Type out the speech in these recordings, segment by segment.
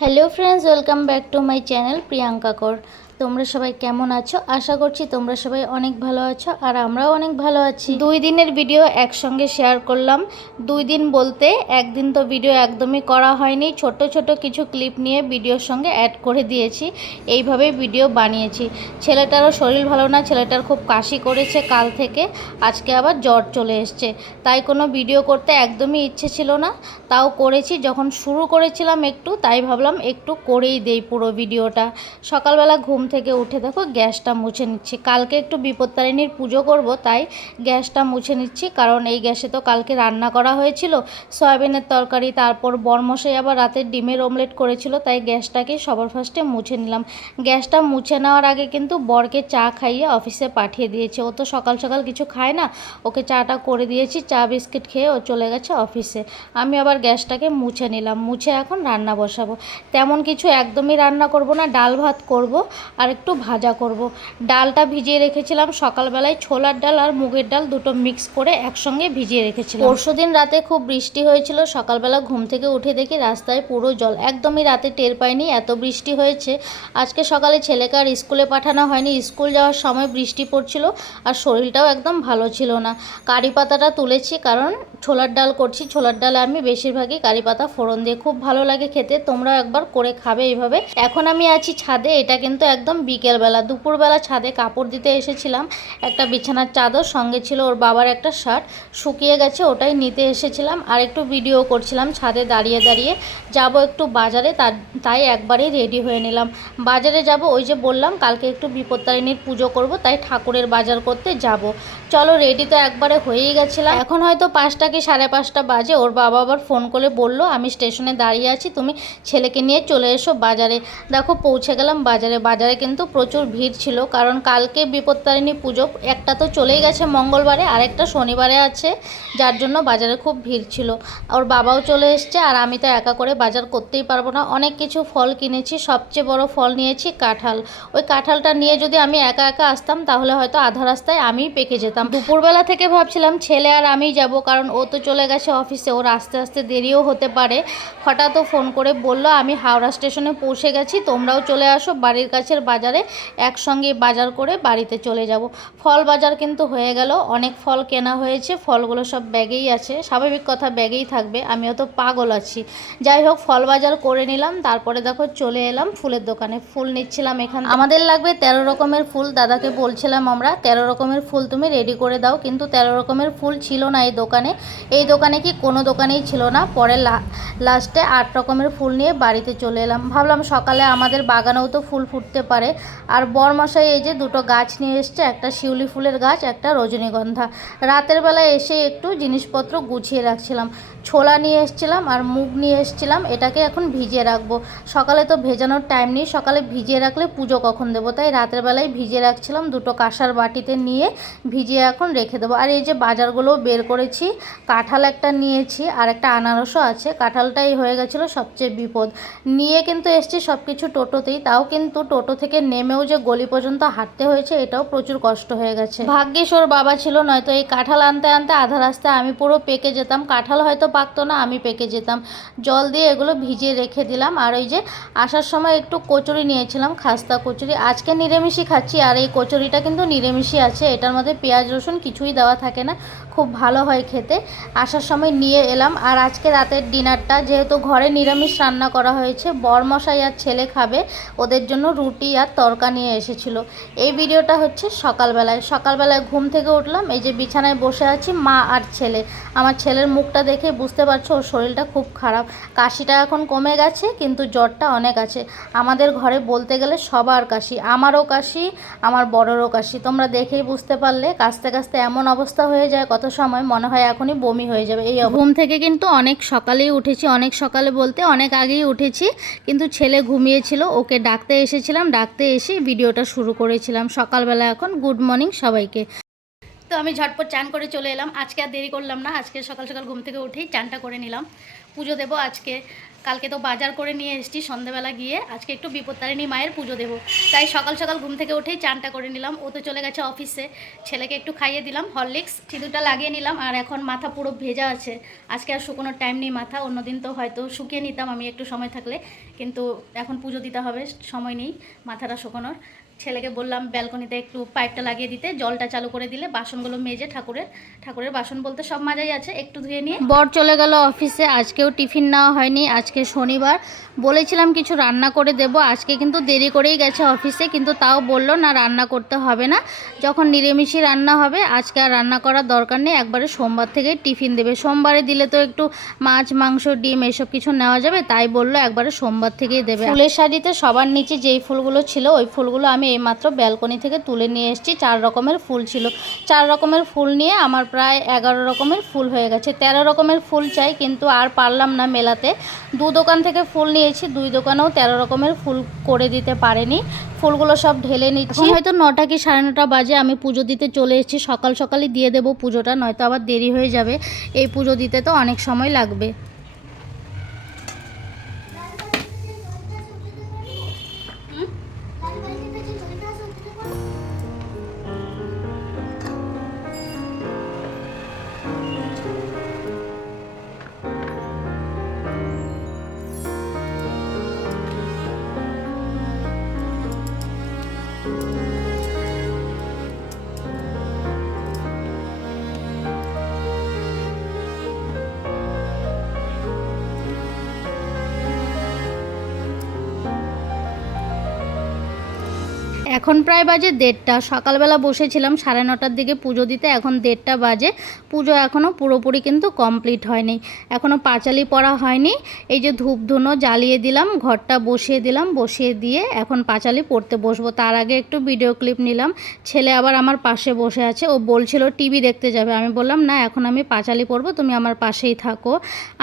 Hello friends, welcome back to my channel Priyanka কর। তোমরা সবাই কেমন আছো? আশা করছি তোমরা সবাই অনেক ভালো আছো আর আমরাও অনেক ভালো আছি। 2 দিনের ভিডিও একসঙ্গে শেয়ার করলাম। 2 দিন বলতে একদিন তো ভিডিও একদমই করা হয়নি, ছোট ছোট কিছু ক্লিপ নিয়ে ভিডিওর সঙ্গে অ্যাড করে দিয়েছি। এইভাবেই ভিডিও বানিয়েছি। ছেলেটারও শরীর ভালো না, ছেলেটার খুব কাশি করেছে কাল থেকে, আজকে আবার জ্বর চলে এসছে, তাই কোনো ভিডিও করতে একদমই ইচ্ছে ছিল না। তাও করেছি, যখন শুরু করেছিলাম একটু, তাই ভাবলাম একটু করেই দেই পুরো ভিডিওটা। সকালবেলা ঘুম থেকে উঠে দেখো গ্যাসটা মুছে নিচ্ছি। কালকে একটু বিপত্তারিণীর পুজো করব, তাই গ্যাসটা মুছে নিচ্ছি। কারণ এই গ্যাসে তো কালকে রান্না করা হয়েছিল সয়াবিনের তরকারি, তারপর বরমশাই আবার রাতের ডিমের অমলেট করেছিল, তাই গ্যাসটাকে সবার ফার্স্টে মুছে নিলাম। গ্যাসটা মুছে নেওয়ার আগে কিন্তু বরকে চা খাইয়ে অফিসে পাঠিয়ে দিয়েছে। ও তো সকাল সকাল কিছু খায় না, ওকে চাটা করে দিয়েছি, চা বিস্কিট খেয়ে ও চলে গেছে অফিসে। আমি আবার গ্যাসটাকে মুছে নিলাম, মুছে এখন রান্না বসাবো। তেমন কিছু একদমই রান্না করব না, ডাল ভাত করব আর একটু ভাজা করব। ডালটা ভিজিয়ে রেখেছিলাম সকালবেলায়, ছোলার ডাল আর মুগের ডাল দুটো মিক্স করে একসঙ্গে ভিজিয়ে রেখেছিলাম। পরশুদিন রাতে খুব বৃষ্টি হয়েছিল, সকালবেলা ঘুম থেকে উঠে দেখি রাস্তায় পুরো জল, একদমই রাতে টের পাইনি এত বৃষ্টি হয়েছে। আজকে সকালে ছেলেকে আর স্কুলে পাঠানো হয়নি, স্কুল যাওয়ার সময় বৃষ্টি পড়ছিল আর শরীরটাও একদম ভালো ছিল না। কারি পাতাটা তুলেছি কারণ ছোলার ডাল করছি, ছোলার ডালে আমি বেশিরভাগই কারি পাতা ফোড়ন দিয়ে, খুব ভালো লাগে খেতে, তোমরাও একবার করে খাবে এইভাবে। এখন আমি আছি ছাদে, এটা কিন্তু একদম বিকেলবেলা। দুপুরবেলা ছাদে কাপড় দিতে এসেছিলাম, একটা বিছানার চাদর সঙ্গে ছিল ওর বাবার একটা শার্ট, শুকিয়ে গেছে, ওটাই নিতে এসেছিলাম। আর একটু ভিডিও করছিলাম ছাদে দাঁড়িয়ে দাঁড়িয়ে। যাব একটু বাজারে, তাই একবারেই রেডি হয়ে নিলাম। বাজারে যাব, ওই যে বললাম কালকে একটু বিপত্তারিণীর পুজো করব, তাই ঠাকুরের বাজার করতে যাব। চলো, রেডি তো একবারে হয়েই গেছিলাম। এখন হয়তো 5টা কি 5:30 বাজে। ওর বাবা আবার ফোন করে বলল আমি স্টেশনে দাঁড়িয়ে আছি, তুমি ছেলেকে নিয়ে চলে এসো বাজারে। দেখো পৌঁছে গেলাম বাজারে। বাজারে কিন্তু প্রচুর ভিড় ছিল, কারণ কালকে বিপত্তারিণী পুজো, একটা তো চলেই গেছে মঙ্গলবারে, আরেকটা শনিবারে আছে, যার জন্য বাজারে খুব ভিড় ছিল। ওর বাবাও চলে এসছে, আর আমি তো একা করে বাজার করতেই পারবো না। অনেক কিছু ফল কিনেছি, সবচেয়ে বড় ফল নিয়েছি কাঁঠাল। ওই কাঁঠালটা নিয়ে যদি আমি একা একা আসতাম তাহলে হয়তো আধা রাস্তায় আমিই পেকে যেতাম। দুপুরবেলা থেকে ভাবছিলাম ছেলে আর আমিই যাব, কারণ ও তো চলে গেছে অফিসে, ওর আস্তে আস্তে দেরিও হতে পারে। হঠাৎ ও ফোন করে বলল আমি হাওড়া স্টেশনে পৌঁছে গেছি, তোমরাও চলে আসো বাড়ির কাছের বাজারে, একসঙ্গে বাজার করে বাড়িতে চলে যাব। ফল বাজার কিন্তু হয়ে গেল, অনেক ফল কেনা হয়েছে, ফলগুলো সব ব্যাগেই আছে, স্বাভাবিক কথা ব্যাগেই থাকবে, আমিও তো পাগল আছি। যাই হোক, ফল বাজার করে নিলাম। তারপরে দেখো চলে এলাম ফুলের দোকানে, ফুল নিচ্ছিলাম। এখানে আমাদের লাগবে 13 রকমের ফুল, দাদাকে বলছিলাম আমরা 13 রকমের ফুল তুমি রেডি করে দাও, কিন্তু 13 রকমের ফুল ছিল না এই দোকানে। এই দোকানে কি কোনো দোকানেই ছিল না। পরে লাস্টে 8 রকমের ফুল নিয়ে বাড়িতে চলে এলাম। ভাবলাম সকালে আমাদের বাগানেও তো ফুল ফুটতে পারে। আর বরমশাই এই যে দুটো গাছ নিয়ে এসছে, একটা শিউলি ফুলের গাছ, একটা রজনীগন্ধা। রাতের বেলায় এসে একটু জিনিসপত্র গুছিয়ে রাখছিলাম। ছোলা নিয়ে এসেছিলাম আর মুগ নিয়ে এসেছিলাম, এটাকে এখন ভিজিয়ে রাখবো। সকালে তো ভেজানোর টাইম নেই, সকালে ভিজিয়ে রাখলে পুজো কখন দেবো, তাই রাতের বেলায় ভিজিয়ে রাখছিলাম। দুটো কাঁসার বাটিতে নিয়ে ভিজিয়ে এখন রেখে দেবো। আর এই যে বাজারগুলোও বের করেছি, কাঁঠাল একটা নিয়েছি আর একটা আনারসও আছে। কাঁঠালটাই হয়ে গেছিলো সবচেয়ে বিপদ। নিয়ে কিন্তু এসছি সব কিছু টোটোতেই, তাও কিন্তু টোটো থেকে নেমেও যে গলি পর্যন্ত হাঁটতে হয়েছে, এটাও প্রচুর কষ্ট হয়ে গেছে। ভাগ্যিস ওর বাবা ছিল, নয়তো এই কাঁঠাল আনতে আনতে আধা রাস্তায় আমি পুরো পেকে যেতাম। কাঁঠাল হয়তো পাকতো না, আমি পেকে যেতাম। জল দিয়ে এগুলো ভিজিয়ে রেখে দিলাম। আর ওই যে আসার সময় একটু কচুরি নিয়েছিলাম, খাস্তা কচুরি। আজকে নিরামিষই খাচ্ছি, আর এই কচুরিটা কিন্তু নিরামিষই আছে, এটার মধ্যে পেঁয়াজ রসুন কিছুই দেওয়া থাকে না, খুব ভালো হয় খেতে। আসার সময় নিয়ে এলাম। আর আজকে রাতের ডিনারটা যেহেতু ঘরে নিরামিষ রান্না করা হয়েছে, বরমশাই আর ছেলে খাবে, ওদের জন্য রুটি আর তরকা নিয়ে এসেছিলো। এই ভিডিওটা হচ্ছে সকালবেলায়। সকালবেলায় ঘুম থেকে উঠলাম, এই যে বিছানায় বসে আছি মা আর ছেলে। আমার ছেলের মুখটা দেখে বুঝতে পারছো ওর শরীরটা খুব খারাপ। কাশিটা এখন কমে গেছে, কিন্তু জ্বরটা অনেক আছে। আমাদের ঘরে বলতে গেলে সবার কাশি, আমারও কাশি, আমার বড়রও কাশি। তোমরা দেখেই বুঝতে পারলে, কাশতে কাশতে এমন অবস্থা হয়ে যায় কত সময় মনে হয় এখনই বমি হয়ে যাবে। এই ঘুম থেকে কিন্তু অনেক সকালেই উঠেছি, অনেক সকালে বলতে অনেক আগেই উঠেছি, কিন্তু ছেলে ঘুমিয়েছিল, ওকে ডাকতে এসেছিলাম, ডাকতে এসে ভিডিওটা শুরু করেছিলাম সকালবেলা। এখন গুড মর্নিং সবাইকে। তো আমি ঝটপট চান করে চলে এলাম, আজকে আর দেরি করলাম না। আজকে সকাল সকাল ঘুম থেকে উঠেই চানটা করে নিলাম, পুজো দেবো আজকে। কালকে তো বাজার করে নিয়ে এসেছি সন্ধ্যাবেলা গিয়ে, আজকে একটু বিপত্তারিণী মায়ের পুজো দেবো, তাই সকাল সকাল ঘুম থেকে উঠেই চানটা করে নিলাম। ও তো চলে গেছে অফিসে, ছেলেকে একটু খাইয়ে দিলাম হরলিক্স, সিঁদুরটা লাগিয়ে নিলাম। আর এখন মাথা পুরো ভেজা আছে, আজকে আর শুকোনোর টাইম নেই মাথা, অন্যদিন তো হয়তো শুকিয়ে নিতাম আমি একটু সময় থাকলে, কিন্তু এখন পুজো দিতে হবে, সময় নেই মাথাটা শুকোনোর। ছেলেকে বললাম ব্যালকনিতে একটু পাইপটা লাগিয়ে দিতে, জলটা চালু করে দিলে বাসনগুলো মেজে ঠাকুরের বাসন বলতে সব মাজাই আছে, একটু ধুয়ে নিয়ে বর চলে গেল অফিসে। আজকেও টিফিন নেওয়া হয়নি, আজকে শনিবার, বলেছিলাম কিছু রান্না করে দেব, আজকে কিন্তু দেরি করেই গেছে অফিসে, কিন্তু তাও বলল না রান্না করতে হবে না, যখন নিরামিষই রান্না হবে আজকে আর রান্না করার দরকার নেই, একবারে সোমবার থেকেই টিফিন দেবে। সোমবারে দিলে তো একটু মাছ মাংস ডিম এসব কিছু নেওয়া যাবে, তাই বললো একবারে সোমবার থেকেই দেবে। ফুলের শাড়িতে সবার নিচে যেই ফুলগুলো ছিল ওই ফুলগুলো আমি এইমাত্র ব্যালকনি থেকে তুলে নিয়ে এসেছি। 4 রকমের ফুল ছিল, 4 রকমের ফুল নিয়ে আমার প্রায় 11 রকমের ফুল হয়ে গেছে। 13 রকমের ফুল চাই, কিন্তু আর পারলাম না মেলাতে, 2 দোকান থেকে ফুল নিয়েছি, 2 দোকানেও 13 রকমের ফুল করে দিতে পারেনি। ফুলগুলো সব ঢেলে নিচ্ছি, হয়তো 9টা কি 9:30 বাজে। আমি পুজো দিতে চলে এসেছি, সকাল সকালই দিয়ে দেবো পুজোটা, নয়তো আবার দেরি হয়ে যাবে, এই পুজো দিতে তো অনেক সময় লাগবে। এখন প্রায় বাজে 1:30, সকালবেলা বসেছিলাম 9:30টার দিকে পুজো দিতে, এখন 1:30 বাজে, পুজো এখনও পুরোপুরি কিন্তু কমপ্লিট হয়নি, এখনও পাঁচালি পড়া হয়নি। এই যে ধূপ ধুনো জ্বালিয়ে দিলাম, ঘরটা বসিয়ে দিলাম, বসিয়ে দিয়ে এখন পাঁচালি পড়তে বসবো। তার আগে একটু ভিডিও ক্লিপ নিলাম, ছেলে আবার আমার পাশে বসে আছে, ও বলছিল টিভি দেখতে যাবে, আমি বললাম না এখন আমি পাঁচালি পড়বো, তুমি আমার পাশেই থাকো।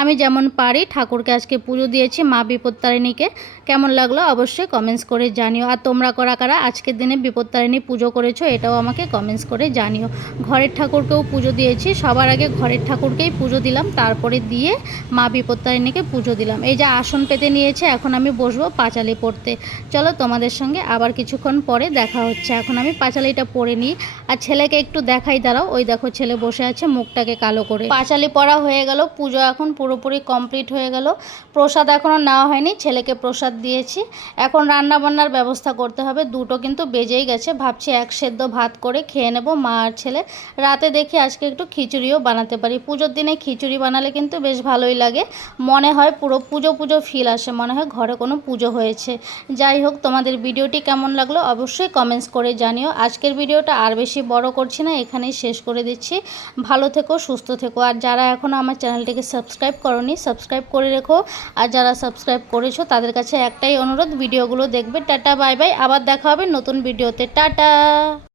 আমি যেমন পারি ঠাকুরকে আজকে পুজো দিয়েছি, মা বিপত্তারিণীকে। কেমন লাগলো অবশ্যই কমেন্টস করে জানিও, আর তোমরা কারা আজকের দিনে বিপত্তারিণী পুজো করেছো এটাও আমাকে কমেন্টস করে জানিও। ঘরের ঠাকুরকেও পুজো দিয়েছি, সবার আগে ঘরের ঠাকুরকেই পুজো দিলাম, তারপরে দিয়ে মা বিপত্তারিণীকে পুজো দিলাম। এই যে আসন পেতে নিয়েছে, এখন আমি বসবো পাঁচালি পড়তে। চলো তোমাদের সঙ্গে আবার কিছুক্ষণ পরে দেখা হচ্ছে, এখন আমি পাঁচালিটা পড়ে নিই, আর ছেলেকে একটু দেখাই, দাঁড়াও, ওই দেখো ছেলে বসে আছে মুখটাকে কালো করে। পাঁচালি পড়া হয়ে গেল, পুজো এখন পুরোপুরি কমপ্লিট হয়ে গেল, প্রসাদ এখনও নেওয়া হয়নি, ছেলেকে প্রসাদ দিয়েছি, এখন রান্না বান্নার ব্যবস্থা করতে হবে। 2টো কিন্তু বেজেই গেছে, ভাবছি 1 সেদ্ধ ভাত করে খেয়ে নেব মা আর ছেলে, রাতে দেখি আজকে একটু খিচুড়িও বানাতে পারি। পুজোর দিনে খিচুড়ি বানালে কিন্তু বেশ ভালোই লাগে, মনে হয় পুরো পুজো ফিল আসে, মনে হয় ঘরে কোনো পুজো হয়েছে। যাই হোক, তোমাদের ভিডিওটি কেমন লাগলো অবশ্যই কমেন্টস করে জানিও। আজকের ভিডিওটা আর বেশি বড় করছি না, এখানেই শেষ করে দিচ্ছি। ভালো থেকো, সুস্থ থেকো, আর যারা এখনও আমার চ্যানেলটিকে সাবস্ক্রাইব করোনি সাবস্ক্রাইব করে রেখো, আর যারা সাবস্ক্রাইব করেছো তাদের কাছে একটাই অনুরোধ, ভিডিওগুলো দেখবে। টাটা বাই বাই, আবার দেখা হবে নতুন ভিডিওতে, টাটা।